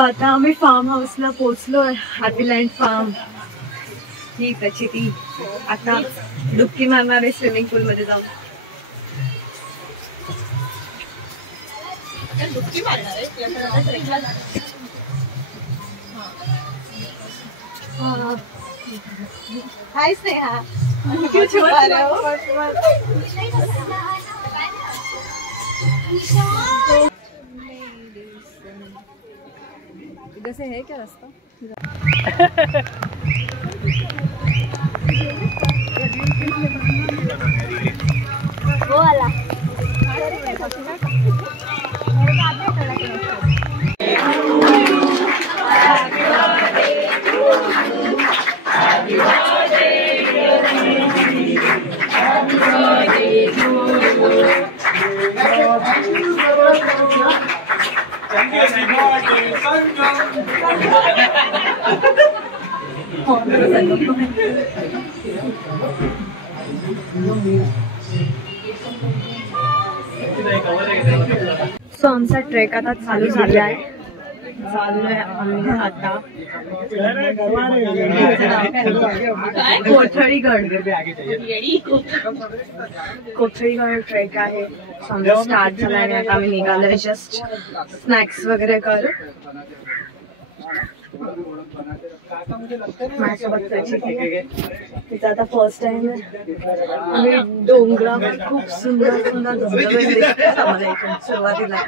आता आम्ही फार्म हाऊसला पोहोचलोय. हॅपीलँड फार्म ही त्याची ती. आता डुबकी मारणार आहे स्विमिंग पूल मध्ये जाऊन. डुबकी मारणार आहे हाय स्नेहा. इधर से है क्या रास्ता? वो वाला सो आमचा ट्रेक आता चालू झाला आहे. चाललोय आम्ही आता कोथळीगड ट्रेक आहे. समजा स्टार्ट झाला आणि आता आम्ही निघालोय. जस्ट स्नॅक्स वगैरे कर. माझ्यासोबत तिचा आता फर्स्ट टाइम आम्ही डोंगरावर खूप सुंदर सुंदर धबधबे दिसतात आम्हाला इथून सुरुवातीला.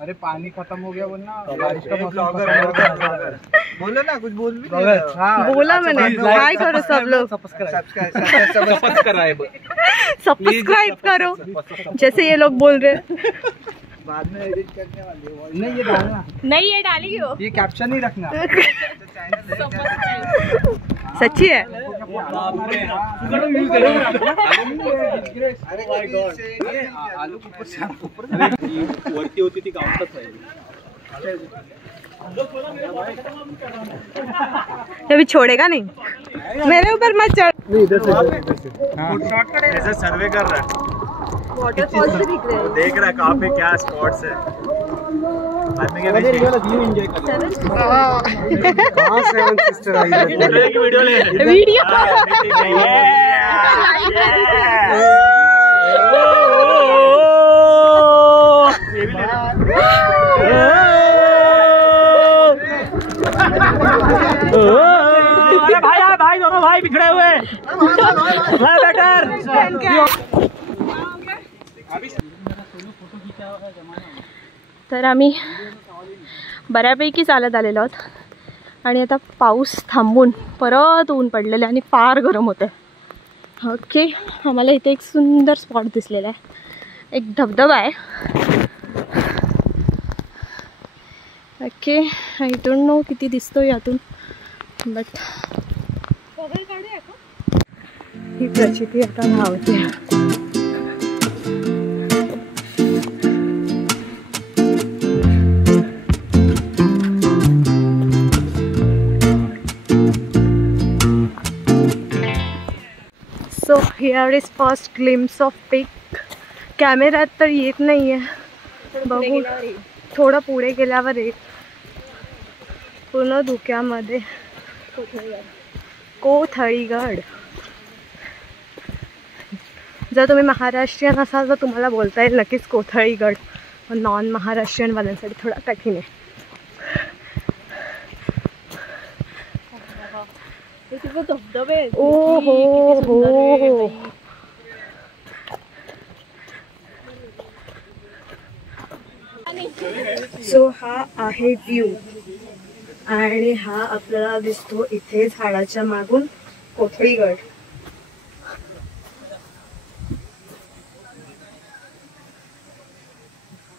अरे पानी खत्म हो गया वरना बारिश का मौसम। बोलो ना कुछ बोल भी बोला मैंने। हाय करो सब लोग। सब्सक्राइब सब्सक्राइब करो जैसे ये लोग बोल रहे हैं। बाद में एडिट करने वाले नहीं, ये डालना नहीं, ये डाली हो, ये कैप्शन ही रखना। सच्ची है। आलू वरती होती ती गावतच आहे। अभी छोड़ेगा नहीं, मेरे ऊपर मत चढ़। इधर से ऐसा सर्वे कर रहा है, वाटरफॉल से दिख रहे हैं, देख रहा है कहाँ पे क्या स्पॉट्स है। बाद में क्या एंजॉय कर कहाँ सेवन सिस्टर आई वीडियो ले वीडियो भाई दोनों भाई बिछड़े हुए बेटर। तर आम्ही बऱ्यापैकी चालत आलेलो आहोत आणि आता पाऊस थांबून परत ऊन पडलेलं आहे आणि फार गरम होतं आहे। ओके, आम्हाला इथे एक सुंदर स्पॉट दिसलेला आहे, एक धबधबा आहे। ओके, आय डोंट नो किती दिसतो यातून, बट ही प्रचिती आता धावते। So here is first glimpse off peak. कॅमेऱ्यात तर येत नाही आहे, बघू थोडं पुढे गेल्यावर येईल। पूर्ण धुक्यामध्ये कोथळीगड। जर तुम्ही महाराष्ट्रीयन असाल तर तुम्हाला बोलता येईल नक्कीच कोथळीगड, नॉन महाराष्ट्रीयन वाल्यांसाठी थोडा कठीण आहे। धबधबे ओ हो हो, सो हा आहे व्ह्यू आणि हा आपल्याला दिसतो इथे झाडाच्या मागून कोथळीगड।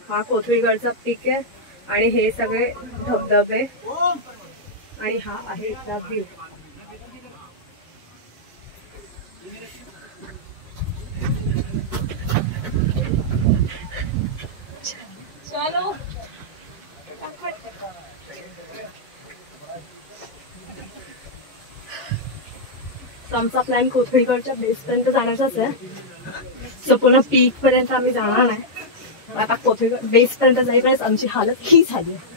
हा कोथळीगडचा पीक आहे आणि हे सगळे धबधबे आणि हा आहे इथला व्ह्यू। चलो आमचा प्लॅन कोथळीगडच्या बेसपर्यंत जाण्याचाच आहे। सो पुन्हा पीक पर्यंत आम्ही जाणार नाही, आता कोथळीगड बेसपर्यंत जाईपर्यंत आमची हालत ही झाली आहे।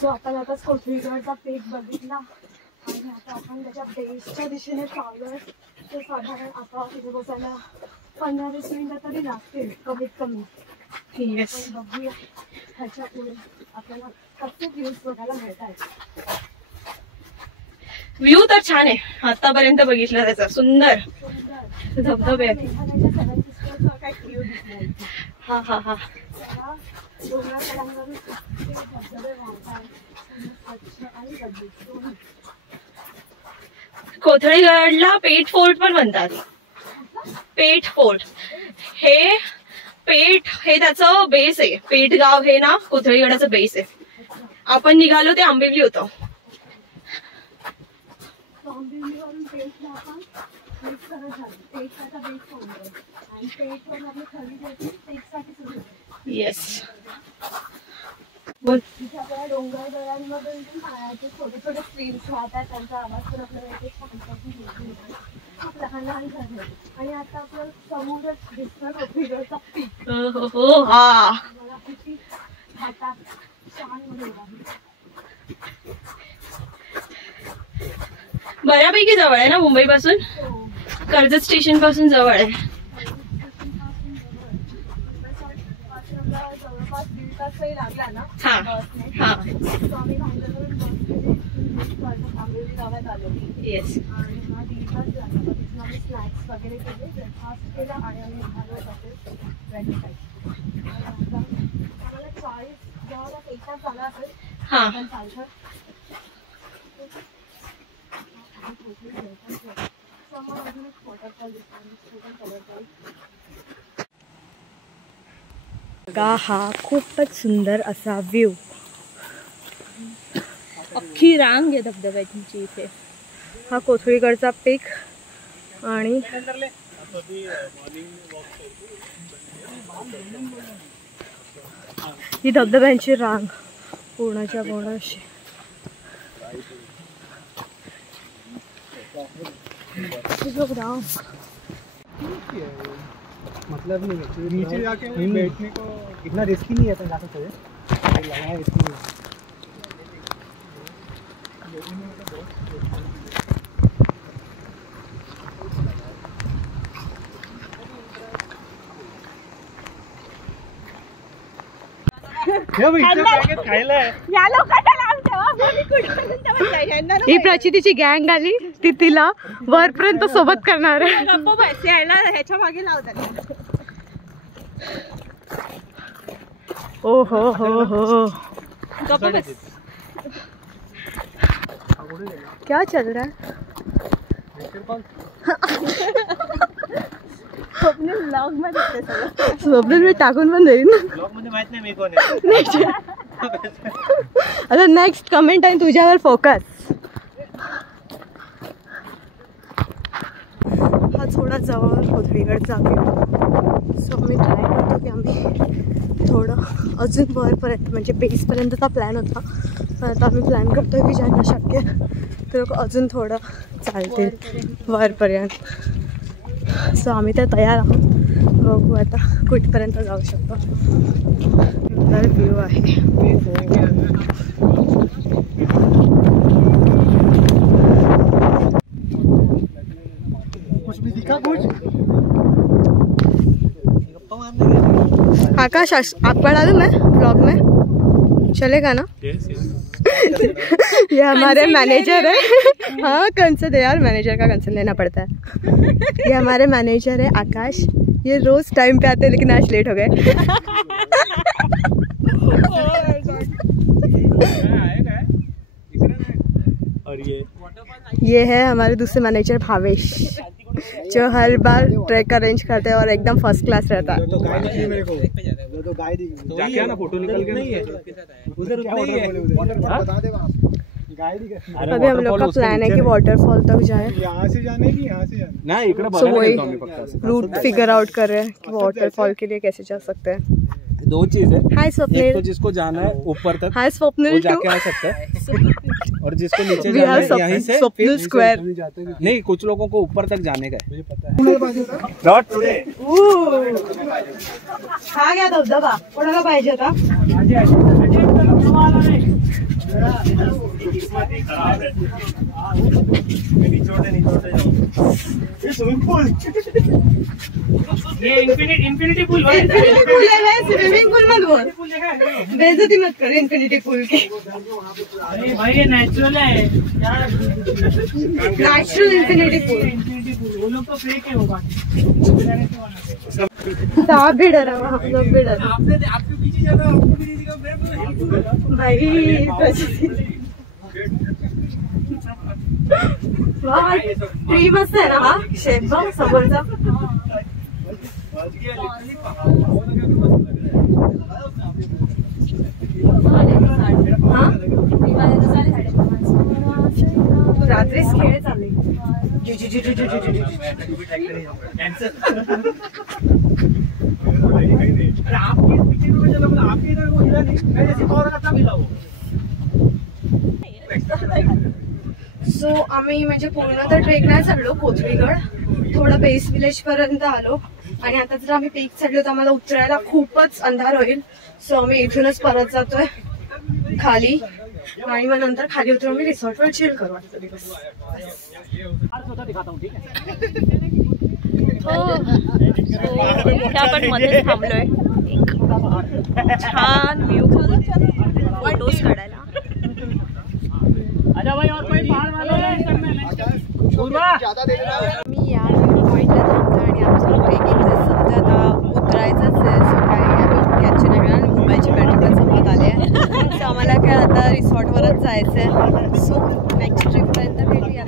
सो आपण आता कोथळीगडचा पीक बघितला आणि आता आपण त्याच्या बेसच्या दिशेने चाललोय। ते साधारण आता तिथे बसायला 15-20 मिनिटं तरी लागतील कमीत कमी। बघूया ह्याच्या पुढे आपल्याला कसे व्ह्यूज बघायला मिळतात। व्ह्यू तर छान आहे, आतापर्यंत बघितलं त्याचा सुंदर धबधबे आहेत। हा हा हा, कोथळीगडला पेठ फोर्ट पण म्हणतात। पेठ फोर्ट हे त्याचं बेस आहे। पेठ गाव हे ना कोथळीगडाचं बेस आहे। आपण निघालो ते आंबिवली होतं। येस, बोल। डोंगर दऱ्यांमधून छोटे छोटे स्ट्रीम्स वाहतात, त्यांचा आवाज पण आपल्याला खूप लहान लहान झाले आणि आता आपल्याला समुद्र दिसतं कोथळीगडचा पीक। हो हा, मला किती घाटात छान बऱ्यापैकी जवळ आहे ना मुंबई पासून, कर्जत स्टेशन पासून जवळ आहे। जवळपास 1.5 तास लागला ना। हा हा, आंबिवली गावात आलो। येस, आणि हा 1.5 तास लागला। तिथून आम्ही स्नॅक्स वगैरे केले, ब्रेकफास्ट केला आणि आम्ही निघालो होतो आम्हाला 40 जवळपास 1 तास झाला असेल। हा, चालतं वॉटरफॉल दिसतो. बघा हा खूपच सुंदर असा व्ह्यू. अख्खी रांग आहे धबधब्याची इथे. हा कोथळीगडचा पीक आणि ही धबधब्यांची रांग पूर्णच्या पूर्ण अशी. मतलब नहीं नीचे जाके बैठने को इतना रिस्की नहीं है, तो जा सकते हैं, लगाया रिस्की नहीं है. ही प्रचितीची गँग आली, ती तिला वरपर्यंत सोबत करणार आहे. ह्याच्या मागे लावतात. ओ हो हो हो, क्या चल रहा है? स्वप्नील मी टाकून पण देईन. आता नेक्स्ट कमेंट आहे तुझ्यावर फोकस. हा थोडा जवळ कोथळीगडचा व्ह्यू. सो मी ट्राय करतो की आम्ही थोडं अजून वरपर्यंत म्हणजे बेसपर्यंतचा प्लॅन होता, पण आता आम्ही प्लॅन करतोय की ज्यांना शक्य ते लोक अजून थोडं चालतील वरपर्यंत. सो आम्ही तर तयार आहोत. बघू आता कुठपर्यंत जाऊ शकतो. सुंदर व्ह्यू आहे. आकाश आप पढ़ा दूँ मैं ब्लॉग में, चलेगा ना? ये हमारे मैनेजर है. हाँ कंसर्न यार, मैनेजर का कंसर्न लेना पड़ता है. ये हमारे मैनेजर है आकाश. ये रोज टाइम पे आते हैं लेकिन आज लेट हो गए. और ये है हमारे दूसरे मैनेजर भावेश, जो हर बार ट्रैक अरेंज करते हैं और एकदम फर्स्ट क्लास रहता है. तो गाय दी जाके ना फोटो निकल के नहीं है उधर उतना ही है. अभी हम लोग का प्लान है कि वाटरफॉल तक जाए. यहाँ से जाने की यहाँ से जाने ना इकडे वही रूट फिगर आउट कर रहे हैं कि वाटरफॉल के लिए कैसे जा सकते हैं. दो चीज है. हाय स्वप्निल. तो जिसको जाना है ऊपर तक, हाय स्वप्निल, वो जाके आ सकता है. और जिसको नीचे जाना है यहीं से स्वप्निल स्क्वायर. नहीं, कुछ लोगों को ऊपर तक जाने का है. मुझे पता है. Not today. हा घ्या धबधबा, कोणाला पाहिजे होता? Swimming pool. ये इंफिनिटी पूल है. स्विमिंग पूल मत बोल, बेइज्जती मत कर इंफिनिटी पूल की. अरे भाई ये नेचुरल है यार. Natural infinity pool. वो लोग तो फेक है वो बात. आप भी डरा, हम लोग भी डरा. आपके पीछे जाना, आपको भी नहीं दिखा भाई. ट्री मस्त आहे ना हा शेप बघ समोरचा. रात्रीच खेळ चालले. सो आम्ही म्हणजे पूर्ण तर ट्रेक नाही चढलो. कोथळीगड थोडं बेस विलेज पर्यंत आलो आणि आता जर आम्ही पीक चढलो तर आम्हाला उतरायला खूपच अंधार होईल. सो आम्ही इथूनच परत जातोय खाली आणि मग नंतर खाली उतरून आम्ही रिसॉर्टवर चिल करू वाटतं दिवस. आपण मध्ये थांबलोय छान व्ह्यू बघून फोटोज काढायला. मी या पॉईंटला थांबतो आणि आमचं ट्रेकिंग समजा आता उतरायचंच आहे. सकाळी आम्ही कॅप्चर नाही मिळालं आणि मोबाईलची बॅटरी पण संपत आली आहे. सो आम्हाला काय आता रिसॉर्टवरच जायचं आहे. सो नेक्स्ट ट्रिपपर्यंत भेटूया.